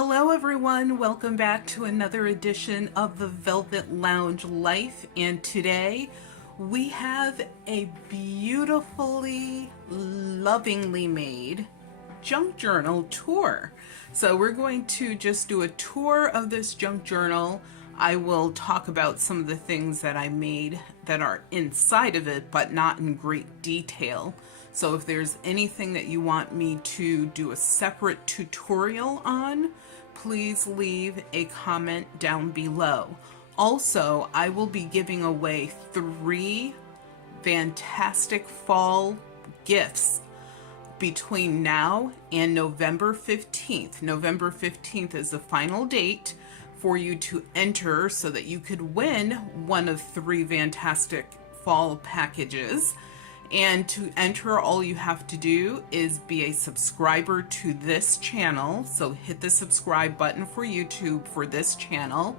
Hello everyone, welcome back to another edition of the Velvet Lounge Life, and today we have a beautifully, lovingly made junk journal tour. So we're going to just do a tour of this junk journal. I will talk about some of the things that I made that are inside of it, but not in great detail. So if there's anything that you want me to do a separate tutorial on, please leave a comment down below. Also, I will be giving away 3 fantastic fall gifts between now and November 15th. November 15th is the final date for you to enter so that you could win one of 3 fantastic fall packages. And to enter, all you have to do is be a subscriber to this channel. So hit the subscribe button for YouTube for this channel.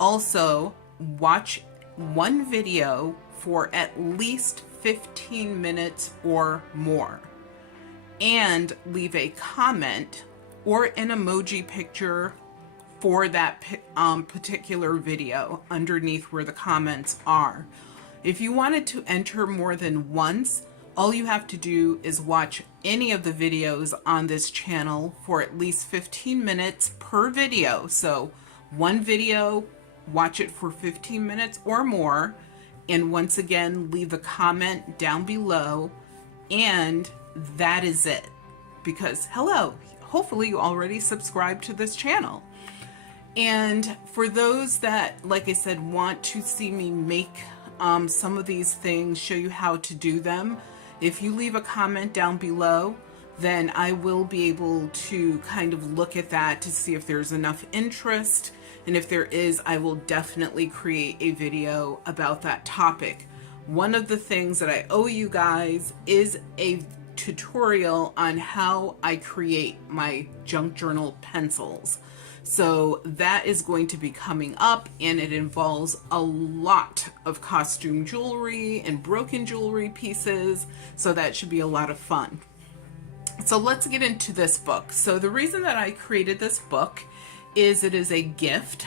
Also, watch one video for at least 15 minutes or more. And leave a comment or an emoji picture for that particular video underneath where the comments are. If you wanted to enter more than once, all you have to do is watch any of the videos on this channel for at least 15 minutes per video. So one video, watch it for 15 minutes or more, and once again, leave a comment down below, and that is it. Because hello, hopefully you already subscribed to this channel. And for those that, like I said, want to see me make some of these things, show you how to do them, if you leave a comment down below, then I will be able to kind of look at that to see if there's enough interest. And if there is, I will definitely create a video about that topic. One of the things that I owe you guys is a tutorial on how I create my junk journal pencils. So that is going to be coming up, and it involves a lot of costume jewelry and broken jewelry pieces, so that should be a lot of fun. So let's get into this book. So the reason that I created this book is it is a gift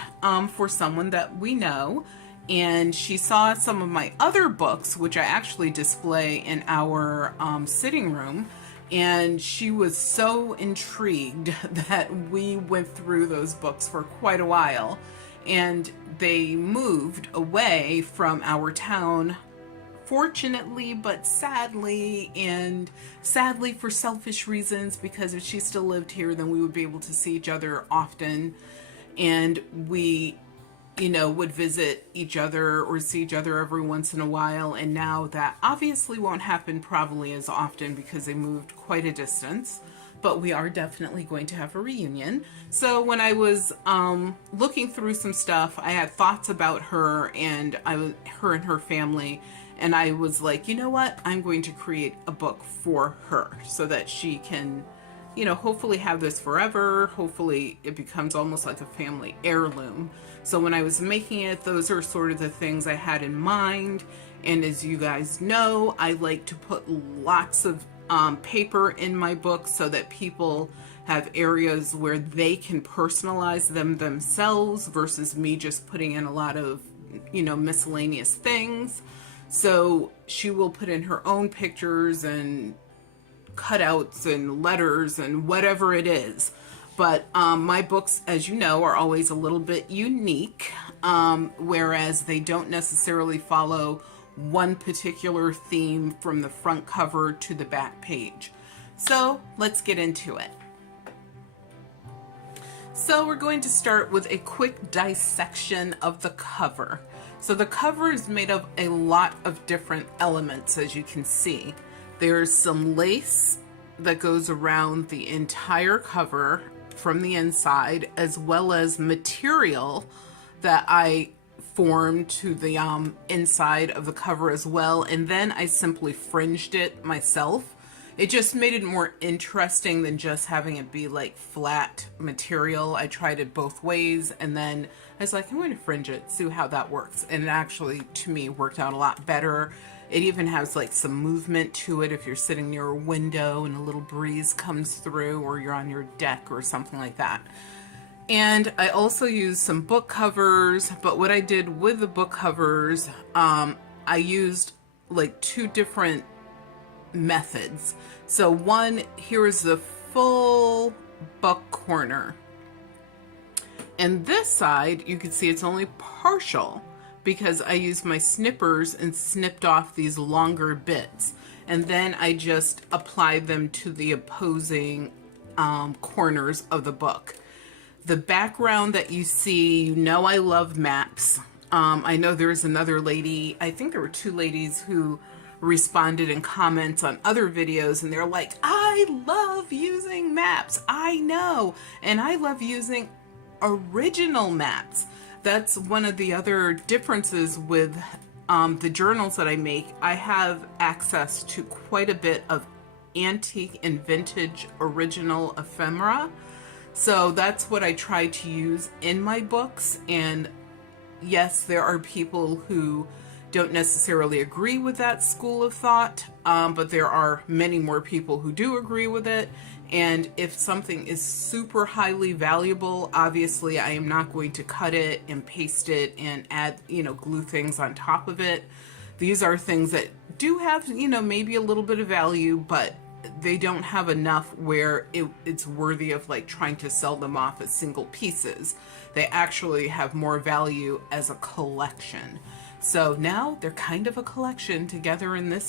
for someone that we know, and she saw some of my other books, which I actually display in our sitting room. And she was so intrigued that we went through those books for quite a while. And they moved away from our town, fortunately, but sadly, and sadly for selfish reasons, because if she still lived here, then we would be able to see each other often. And we, you know, would visit each other or see each other every once in a while. And now that obviously won't happen probably as often because they moved quite a distance, but we are definitely going to have a reunion. So when I was looking through some stuff, I had thoughts about her and her and her family. And I was like, you know what? I'm going to create a book for her so that she can, you know, hopefully have this forever. Hopefully it becomes almost like a family heirloom. So when I was making it, those are sort of the things I had in mind. And as you guys know, I like to put lots of paper in my book so that people have areas where they can personalize them themselves versus me just putting in a lot of, you know, miscellaneous things. So she will put in her own pictures and cutouts and letters and whatever it is. But my books, as you know, are always a little bit unique, whereas they don't necessarily follow one particular theme from the front cover to the back page. So let's get into it. So we're going to start with a quick dissection of the cover. So the cover is made of a lot of different elements, as you can see. There's some lace that goes around the entire cover from the inside, as well as material that I formed to the inside of the cover as well. And then I simply fringed it myself. It just made it more interesting than just having it be like flat material. I tried it both ways, and then I was like, I'm going to fringe it, see how that works. And it actually, to me, worked out a lot better. It even has like some movement to it if you're sitting near a window and a little breeze comes through, or you're on your deck or something like that. And I also used some book covers, but what I did with the book covers, I used like two different methods. So one, here is the full book corner. And this side, you can see it's only partial because I used my snippers and snipped off these longer bits. And then I just applied them to the opposing corners of the book. The background that you see, you know I love maps. I know there's another lady, I think there were two ladies who responded in comments on other videos, and they're like, I love using maps. I know. And I love using original maps. That's one of the other differences with the journals that I make. I have access to quite a bit of antique and vintage original ephemera. So that's what I try to use in my books. And yes, there are people who don't necessarily agree with that school of thought, but there are many more people who do agree with it. And if something is super highly valuable, obviously I am not going to cut it and paste it and add, glue things on top of it. These are things that do have, maybe a little bit of value, but they don't have enough where it's worthy of like trying to sell them off as single pieces. They actually have more value as a collection. So now they're kind of a collection together in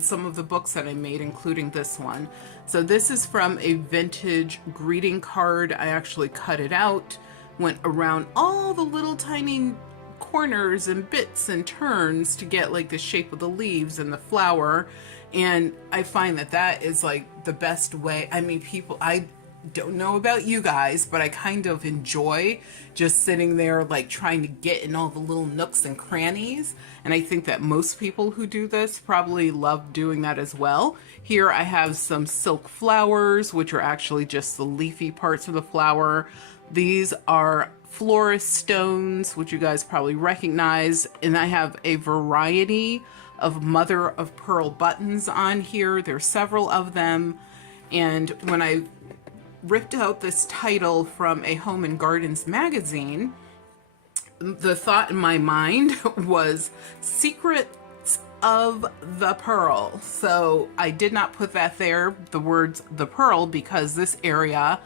some of the books that I made, including this one. So this is from a vintage greeting card. I actually cut it out, went around all the little tiny corners and bits and turns to get like the shape of the leaves and the flower. And I find that is like the best way. I mean, I don't know about you guys, but I kind of enjoy just sitting there like trying to get in all the little nooks and crannies. And I think that most people who do this probably love doing that as well. Here I have some silk flowers, which are actually just the leafy parts of the flower. These are florist stones, which you guys probably recognize. And I have a variety of mother of pearl buttons on here. There's several of them. And when I ripped out this title from a Home and Gardens magazine, the thought in my mind was Secrets of the Pearl. So I did not put that there, the words the pearl, because this area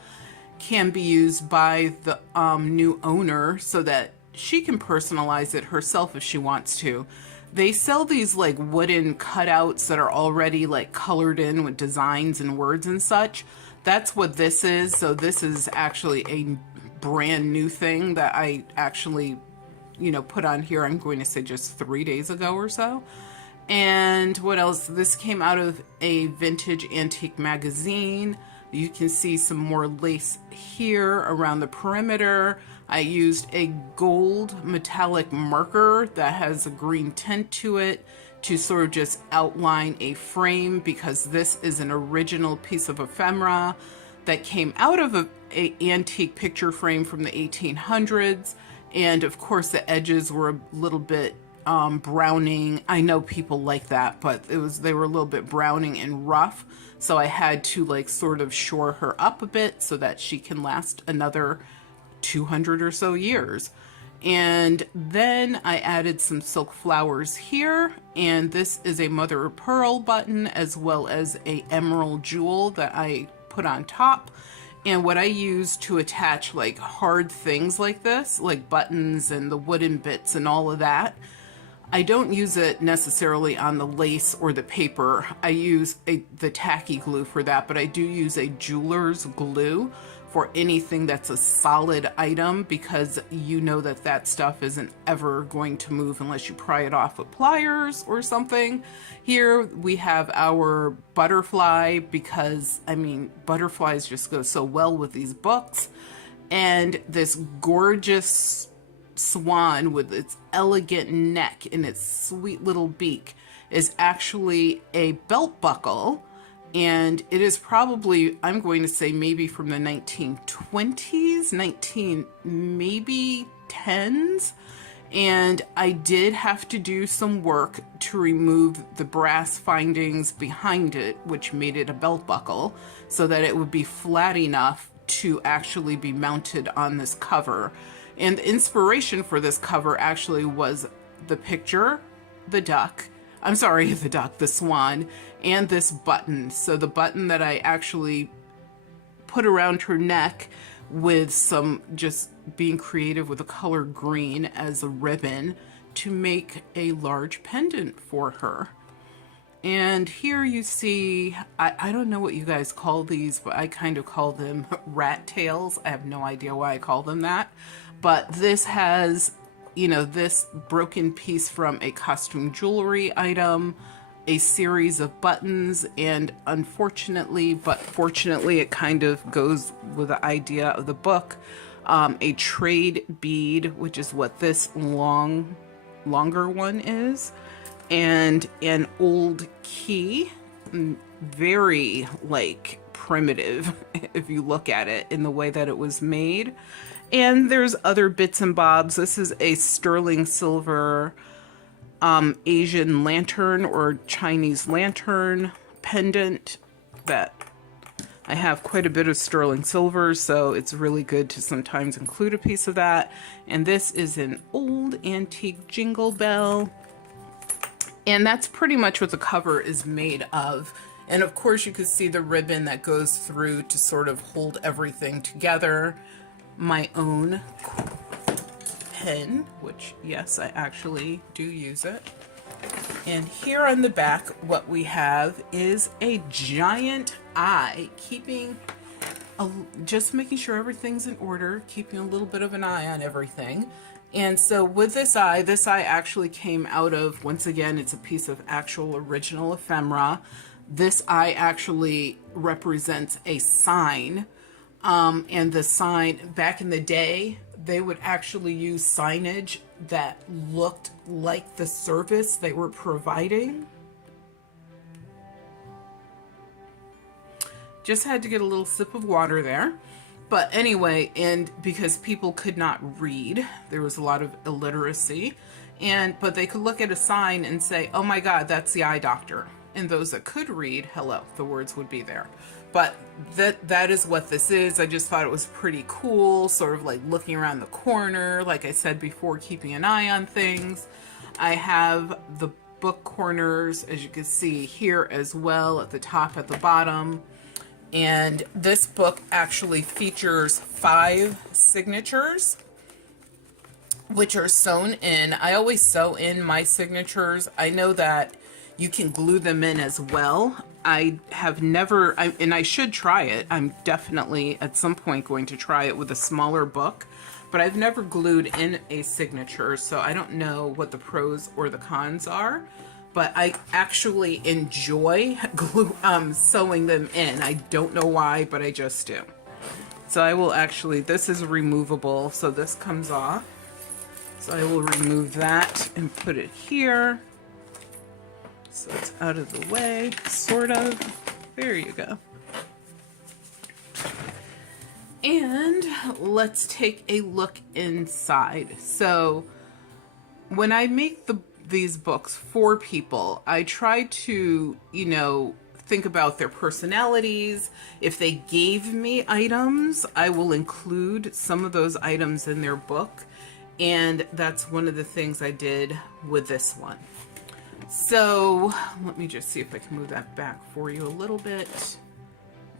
can be used by the new owner so that she can personalize it herself if she wants to. They sell these like wooden cutouts that are already like colored in with designs and words and such. That's what this is. So this is actually a brand new thing that I actually, put on here. I'm going to say just 3 days ago or so. And what else? This came out of a vintage antique magazine. You can see some more lace here around the perimeter. I used a gold metallic marker that has a green tint to it to sort of just outline a frame, because this is an original piece of ephemera that came out of an antique picture frame from the 1800s. And of course the edges were a little bit browning. I know people like that, but they were a little bit browning and rough. So I had to like sort of shore her up a bit so that she can last another 200 or so years. And then I added some silk flowers here, and this is a mother of pearl button as well as a emerald jewel that I put on top. And what I use to attach like hard things like this, like buttons and the wooden bits and all of that, I don't use it necessarily on the lace or the paper. I use the tacky glue for that, but I do use a jeweler's glue for anything that's a solid item, because that stuff isn't ever going to move unless you pry it off with pliers or something. Here we have our butterfly, because butterflies just go so well with these books. And this gorgeous swan with its elegant neck and its sweet little beak is actually a belt buckle. And it is probably, I'm going to say maybe from the 1920s, maybe 10s. And I did have to do some work to remove the brass findings behind it, which made it a belt buckle, so that it would be flat enough to actually be mounted on this cover. And the inspiration for this cover actually was the picture, the duck, I'm sorry, the duck, the swan, and this button. So the button that I actually put around her neck with some, just being creative with the color green as a ribbon to make a large pendant for her. And here you see, I don't know what you guys call these, but I kind of call them rat tails. I have no idea why I call them that. But this has, you know, this broken piece from a costume jewelry item, a series of buttons, and unfortunately, but fortunately, it kind of goes with the idea of the book, a trade bead, which is what this longer one is, and an old key, very like primitive if you look at it in the way that it was made. And there's other bits and bobs. This is a sterling silver Asian lantern or Chinese lantern pendant that I have quite a bit of sterling silver, so it's really good to sometimes include a piece of that. And this is an old antique jingle bell. And that's pretty much what the cover is made of. And of course you can see the ribbon that goes through to sort of hold everything together. My own pen, which yes, I actually do use it. And here on the back, what we have is a giant eye, just making sure everything's in order, keeping a little bit of an eye on everything. And so with this eye actually came out of, once again, it's a piece of actual original ephemera. This eye actually represents a sign. And the sign, back in the day, they would actually use signage that looked like the service they were providing. Just had to get a little sip of water there. But anyway, and because people could not read, there was a lot of illiteracy, but they could look at a sign and say, oh my God, that's the eye doctor. And those that could read, hello, the words would be there. But that is what this is. I just thought it was pretty cool, sort of like looking around the corner, like I said before, keeping an eye on things. I have the book corners, as you can see here as well, at the top, at the bottom. And this book actually features 5 signatures, which are sewn in. I always sew in my signatures. I know that you can glue them in as well. I have never, and I should try it. I'm definitely at some point going to try it with a smaller book, but I've never glued in a signature, so I don't know what the pros or the cons are, but I actually enjoy sewing them in. I don't know why, but I just do. So I will actually, this is removable, so this comes off. So I will remove that and put it here. So it's out of the way, sort of. There you go. And let's take a look inside. So when I make these books for people, I try to, you know, think about their personalities. If they gave me items, I will include some of those items in their book. And that's one of the things I did with this one. So let me just see if I can move that back for you a little bit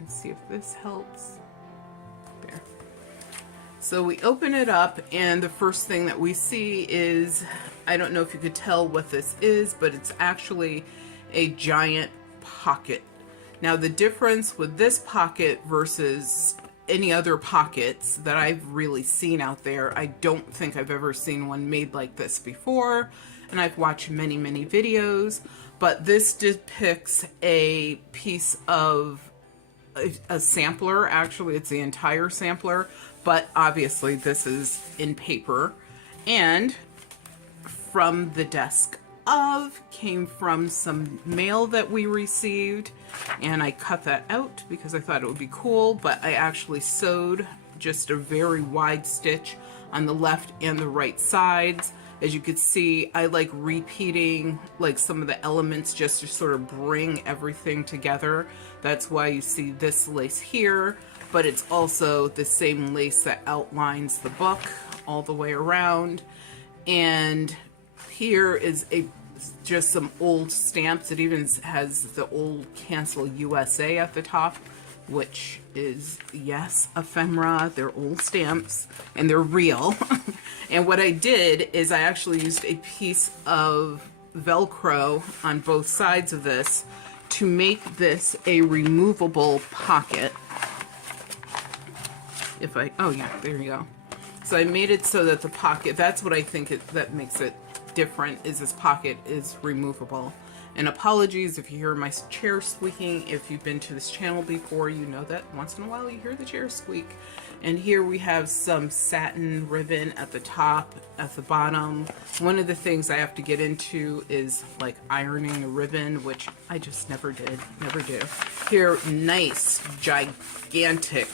and see if this helps. There. So we open it up, and the first thing that we see is, I don't know if you could tell what this is, but it's actually a giant pocket. Now the difference with this pocket versus any other pockets that I've really seen out there, I don't think I've ever seen one made like this before. And I've watched many, many videos, but this depicts a piece of a sampler. Actually, it's the entire sampler, but obviously this is in paper. And from the desk of came from some mail that we received, and I cut that out because I thought it would be cool, but I actually sewed just a very wide stitch on the left and the right sides. As you can see, I like repeating like some of the elements just to sort of bring everything together. That's why you see this lace here. but it's also the same lace that outlines the book all the way around. And here is just some old stamps. It even has the old Cancel USA at the top, which is, yes, ephemera. They're old stamps and they're real. And what I did is I actually used a piece of Velcro on both sides of this to make this a removable pocket. Oh yeah, there you go. So I made it so that the pocket, that's what I think that makes it different, is this pocket is removable. And apologies if you hear my chair squeaking. If you've been to this channel before, you know that once in a while you hear the chair squeak. And here we have some satin ribbon at the top, at the bottom. One of the things I have to get into is like ironing a ribbon, which I just never do. Here, nice, gigantic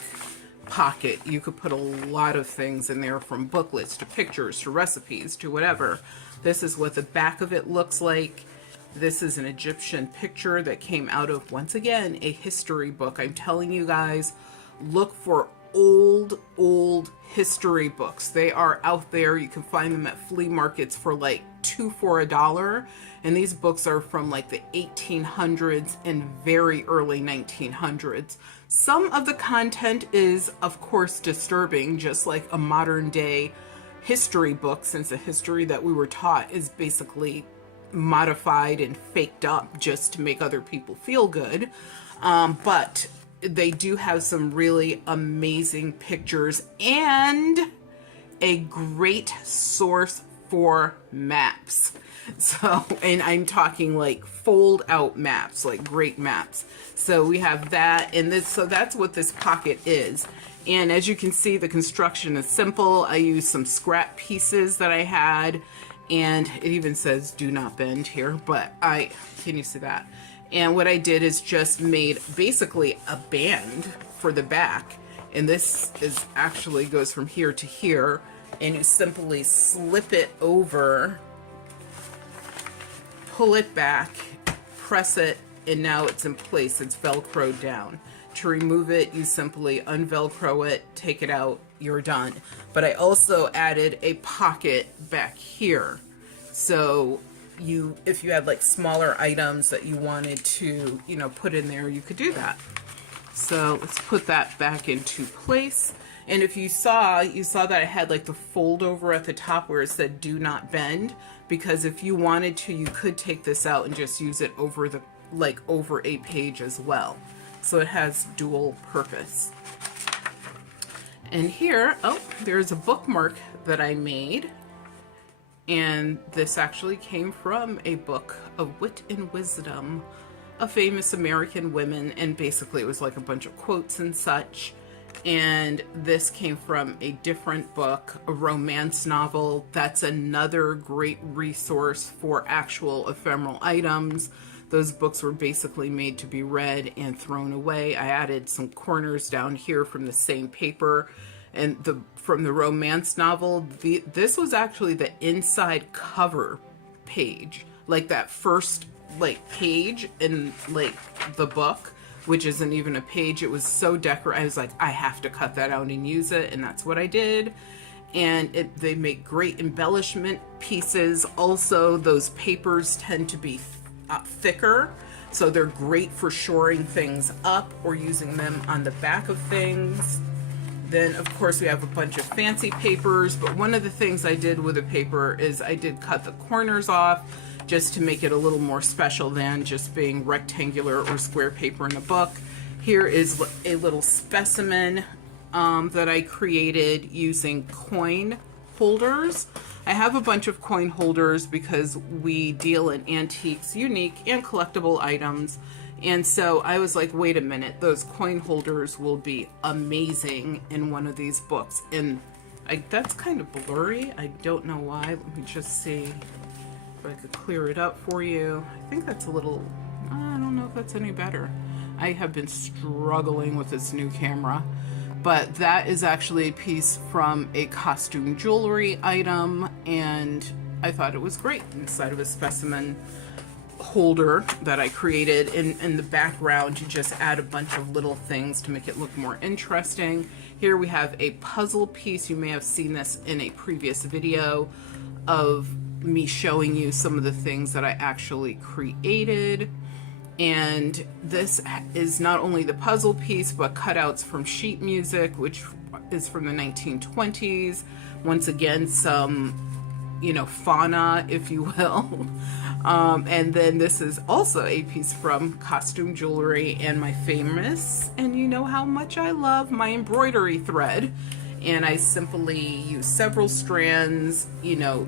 pocket. You could put a lot of things in there, from booklets to pictures to recipes to whatever. This is what the back of it looks like. This is an Egyptian picture that came out of, once again, a history book. I'm telling you guys, look for old history books. They are out there. You can find them at flea markets for like $2 for $1. And these books are from like the 1800s and very early 1900s. Some of the content is, of course, disturbing, just like a modern day history book, since the history that we were taught is basically modified and faked up just to make other people feel good. But they do have some really amazing pictures and a great source for maps. So, and I'm talking like fold out maps, like great maps. So we have that, and this, so that's what this pocket is. And as you can see, the construction is simple. I used some scrap pieces that I had, and it even says do not bend here, but can you see that? And what I did is just made basically a band for the back. And this is actually goes from here to here, and you simply slip it over, pull it back, press it, and now it's in place. It's Velcroed down. To remove it, you simply unvelcro it, take it out, you're done. But I also added a pocket back here. So if you had like smaller items that you wanted to, put in there, you could do that. So let's put that back into place. And if you saw that I had like the fold over at the top where it said do not bend, because if you wanted to, you could take this out and just use it over over a page as well. So it has dual purpose. And here, there's a bookmark that I made. And this actually came from a book of wit and wisdom of famous American women. And basically it was like a bunch of quotes and such. And this came from a different book, a romance novel. That's another great resource for actual ephemeral items. Those books were basically made to be read and thrown away. I added some corners down here from the same paper. And from the romance novel, this was actually the inside cover page. Like that first page in the book, which isn't even a page. It was so decorated. I was like, I have to cut that out and use it. And that's what I did. And they make great embellishment pieces. Also, those papers tend to be thicker, so they're great for shoring things up or using them on the back of things. Then of course we have a bunch of fancy papers, but one of the things I did with the paper is I did cut the corners off just to make it a little more special than just being rectangular or square paper in a book. Here is a little specimen that I created using coin holders. I have a bunch of coin holders because we deal in antiques, unique, and collectible items. And so I was like, wait a minute, those coin holders will be amazing in one of these books. And that's kind of blurry. I don't know why. Let me just see if I could clear it up for you. I think that's a little, I don't know if that's any better. I have been struggling with this new camera. But that is actually a piece from a costume jewelry item, and I thought it was great inside of a specimen holder that I created. In the background, you just add a bunch of little things to make it look more interesting. Here we have a puzzle piece. You may have seen this in a previous video of me showing you some of the things that I actually created. And this is not only the puzzle piece, but cutouts from sheet music, which is from the 1920s. Once again, some, you know, fauna, if you will. And then this is also a piece from costume jewelry and my famous, and you know how much I love my embroidery thread. And I simply use several strands, you know,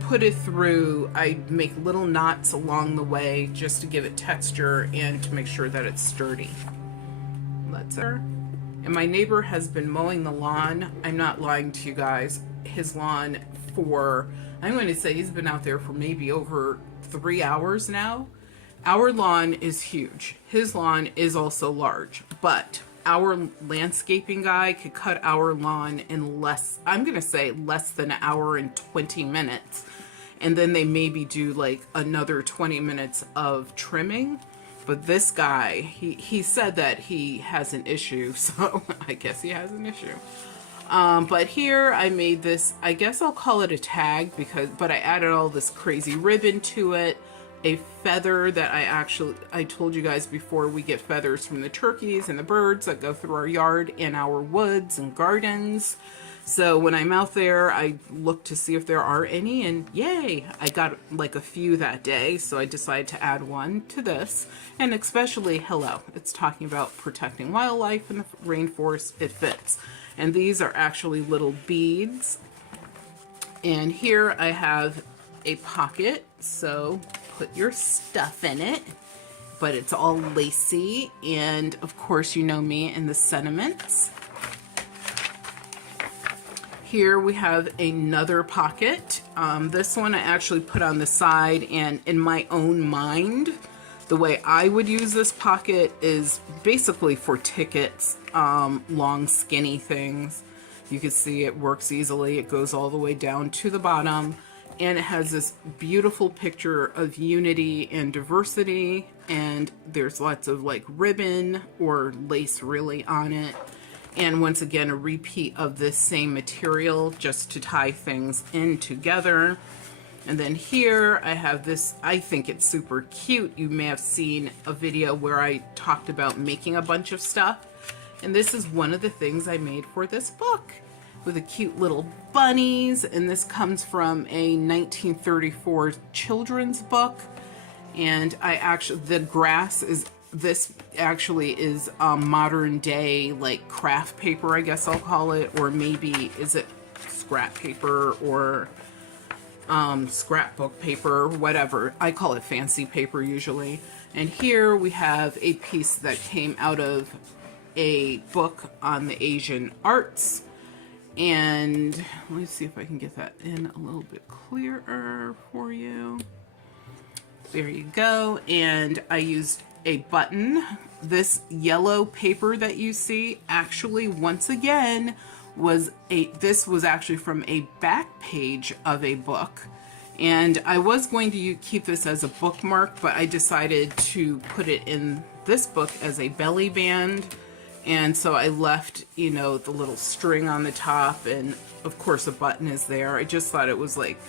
put it through. I make little knots along the way just to give it texture and to make sure that it's sturdy. And my neighbor has been mowing the lawn. I'm not lying to you guys. His lawn for, I'm going to say he's been out there for maybe over 3 hours now. Our lawn is huge. His lawn is also large, but our landscaping guy could cut our lawn in less, I'm going to say less than an hour and 20 minutes. And then they maybe do like another 20 minutes of trimming. But this guy, he said that he has an issue, so I guess he has an issue. But here I made this, I guess I'll call it a tag, but I added all this crazy ribbon to it, a feather that I told you guys before, we get feathers from the turkeys and the birds that go through our yard and our woods and gardens. So when I'm out there, I look to see if there are any, and yay, I got like a few that day, so I decided to add one to this. And especially, hello, it's talking about protecting wildlife in the rainforest, it fits. And these are actually little beads. And here I have a pocket, so put your stuff in it, but it's all lacy, and of course you know me and the sentiments. Here we have another pocket. This one I actually put on the side, and in my own mind, the way I would use this pocket is basically for tickets, long skinny things. You can see it works easily. It goes all the way down to the bottom, and it has this beautiful picture of unity and diversity, and there's lots of like ribbon or lace really on it. And once again, a repeat of this same material just to tie things in together. And then here I have this, I think it's super cute. You may have seen a video where I talked about making a bunch of stuff. And this is one of the things I made for this book with the cute little bunnies. And this comes from a 1934 children's book. And the grass is, this actually is modern day like craft paper, I guess I'll call it, or maybe is it scrap paper or scrapbook paper, whatever. I call it fancy paper usually. And here we have a piece that came out of a book on the Asian arts. And let me see if I can get that in a little bit clearer for you. There you go. And I used a button. This yellow paper that you see actually, once again, this was actually from a back page of a book. And I was going to keep this as a bookmark, but I decided to put it in this book as a belly band. And so I left, you know, the little string on the top, and of course a button is there. I just thought it was like,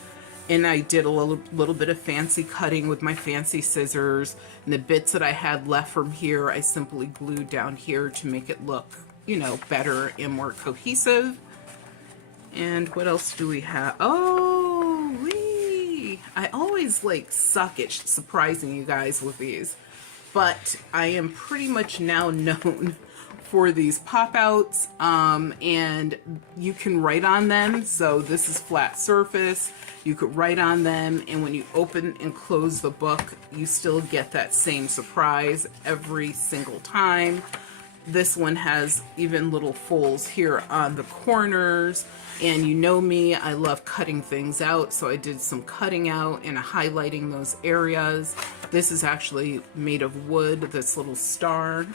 and I did a little bit of fancy cutting with my fancy scissors, and the bits that I had left from here I simply glued down here to make it look, you know, better and more cohesive. And what else do we have? Oh, I always like suck at surprising you guys with these, but I am pretty much now known for these pop-outs, and you can write on them. So this is flat surface, you could write on them, and when you open and close the book, you still get that same surprise every single time. This one has even little folds here on the corners, and you know me, I love cutting things out, so I did some cutting out and highlighting those areas. This is actually made of wood, this little star.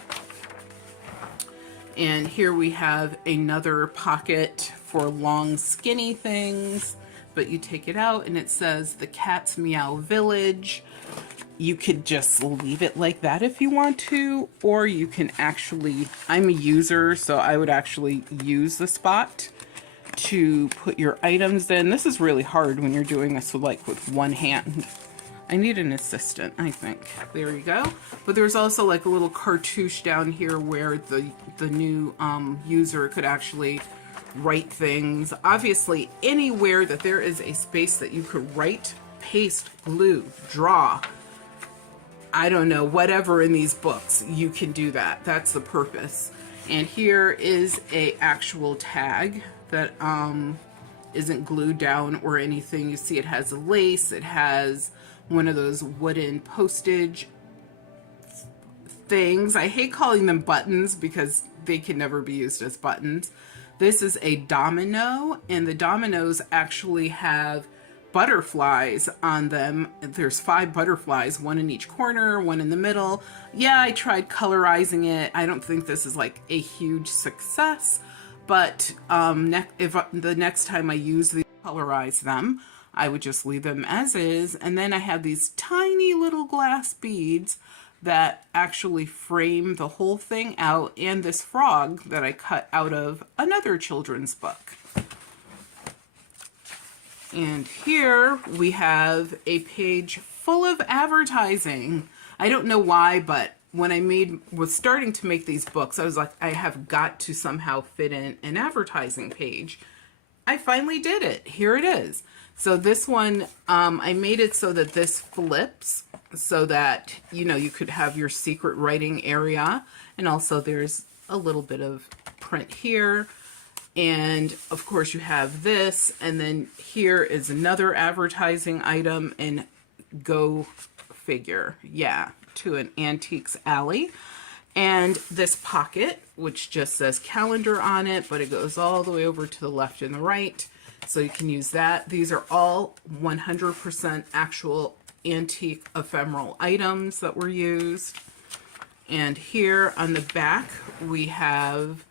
And here we have another pocket for long skinny things, but you take it out and it says the Cat's Meow Village. you could just leave it like that if you want to, or you can actually, I'm a user, so I would actually use the spot to put your items in. This is really hard when you're doing this with one hand. I need an assistant, I think. There you go. But there's also like a little cartouche down here where the new user could actually write things. Obviously, anywhere that there is a space that you could write, paste, glue, draw, I don't know, whatever in these books, you can do that. That's the purpose. And here is a actual tag that isn't glued down or anything. You see it has a lace, it has one of those wooden postage things. I hate calling them buttons because they can never be used as buttons. This is a domino, and the dominoes actually have butterflies on them. There's 5 butterflies, one in each corner, one in the middle. Yeah, I tried colorizing it. I don't think this is like a huge success, but if the next time I use these, colorize them, I would just leave them as is. And then I have these tiny little glass beads that actually frame the whole thing out, and this frog that I cut out of another children's book. And here we have a page full of advertising. I don't know why, but when I was starting to make these books, I was like, I have got to somehow fit in an advertising page. I finally did it. Here it is. So this one, I made it so that this flips so that, you know, you could have your secret writing area. And also there's a little bit of print here. And of course you have this, and then here is another advertising item, and go figure, yeah, to an antiques alley. And this pocket, which just says calendar on it, but it goes all the way over to the left and the right. So you can use that. These are all 100% actual antique ephemeral items that were used. And here on the back, we have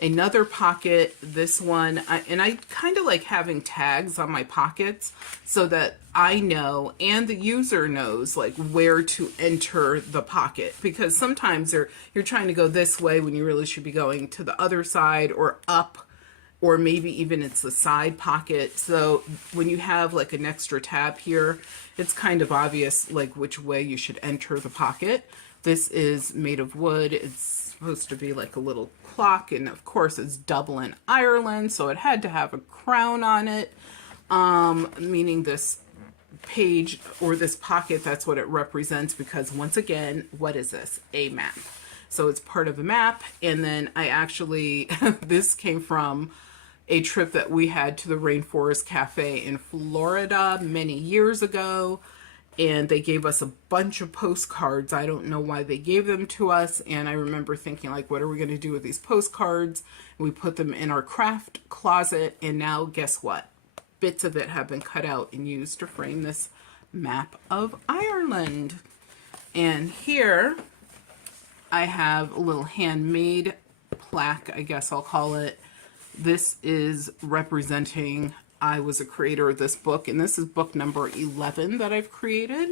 another pocket. This one, and I kind of like having tags on my pockets so that I know and the user knows like where to enter the pocket, because sometimes you're trying to go this way when you really should be going to the other side or up, or maybe even it's the side pocket. So when you have like an extra tab here, it's kind of obvious like which way you should enter the pocket. This is made of wood. It's supposed to be like a little clock, and of course it's Dublin, Ireland, so it had to have a crown on it, meaning this page or this pocket, that's what it represents, because once again, what is this? A map. So it's part of a map. And then I actually, this came from a trip that we had to the Rainforest Cafe in Florida many years ago. And they gave us a bunch of postcards. I don't know why they gave them to us. And I remember thinking, like, what are we going to do with these postcards? And we put them in our craft closet. And now, guess what? Bits of it have been cut out and used to frame this map of Ireland. And here I have a little handmade plaque, I guess I'll call it. This is representing I was a creator of this book, and this is book number 11 that I've created.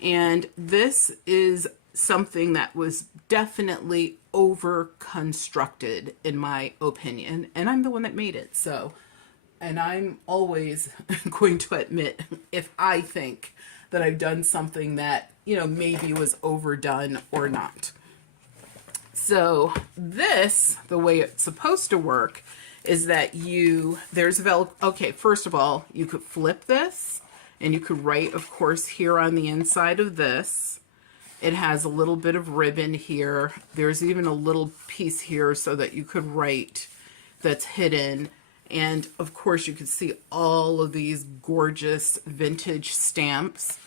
And this is something that was definitely over constructed in my opinion, and I'm the one that made it. So, and I'm always going to admit if I think that I've done something that, you know, maybe was overdone or not. So this, the way it's supposed to work is that there's okay, first of all, you could flip this and you could write, of course, here on the inside of this. It has a little bit of ribbon here. There's even a little piece here so that you could write that's hidden. And of course, you can see all of these gorgeous vintage stamps.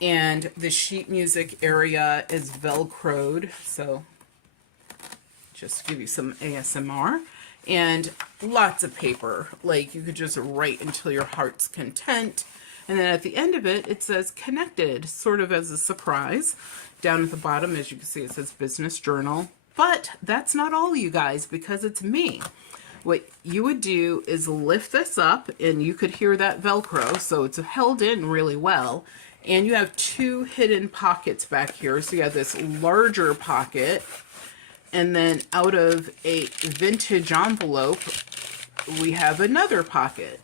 And the sheet music area is Velcroed. So just to give you some ASMR. And lots of paper. Like you could just write until your heart's content. And then at the end of it, it says connected, sort of as a surprise. Down at the bottom, as you can see, it says business journal. But that's not all, you guys, because it's me. what you would do is lift this up, and you could hear that Velcro, so it's held in really well. And you have two hidden pockets back here. So you have this larger pocket, and then out of a vintage envelope, we have another pocket.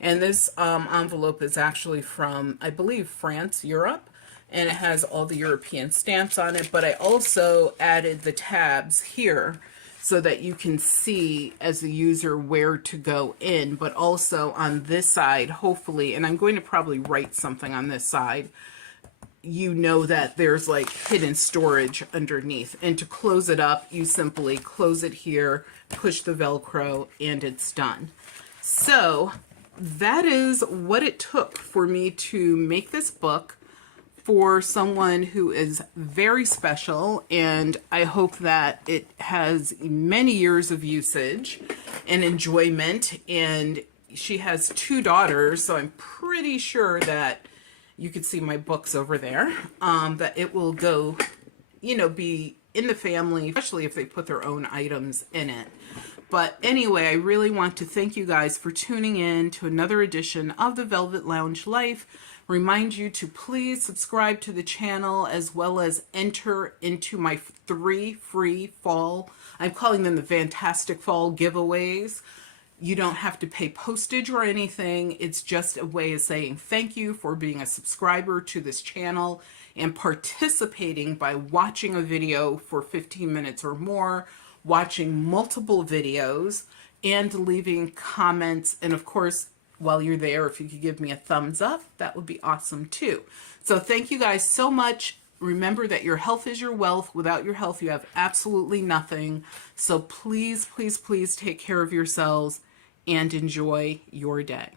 And this envelope is actually from, I believe, France, Europe. And it has all the European stamps on it. But I also added the tabs here so that you can see as a user where to go in. But also on this side, hopefully, and I'm going to probably write something on this side, you know that there's like hidden storage underneath. And to close it up, you simply close it here, push the Velcro, and it's done. So that is what it took for me to make this book for someone who is very special, and I hope that it has many years of usage and enjoyment. And she has two daughters, so I'm pretty sure that you can see my books over there, that it will go, you know, be in the family, especially if they put their own items in it. But anyway, I really want to thank you guys for tuning in to another edition of the Velvet Lounge Life. Remind you to please subscribe to the channel, as well as enter into my 3 free fall, I'm calling them the Fantastic Fall giveaways. You don't have to pay postage or anything. It's just a way of saying thank you for being a subscriber to this channel and participating by watching a video for 15 minutes or more, watching multiple videos, and leaving comments. And of course, while you're there, if you could give me a thumbs up, that would be awesome too. So thank you guys so much. Remember that your health is your wealth. Without your health, you have absolutely nothing. So please, please, please take care of yourselves and enjoy your day.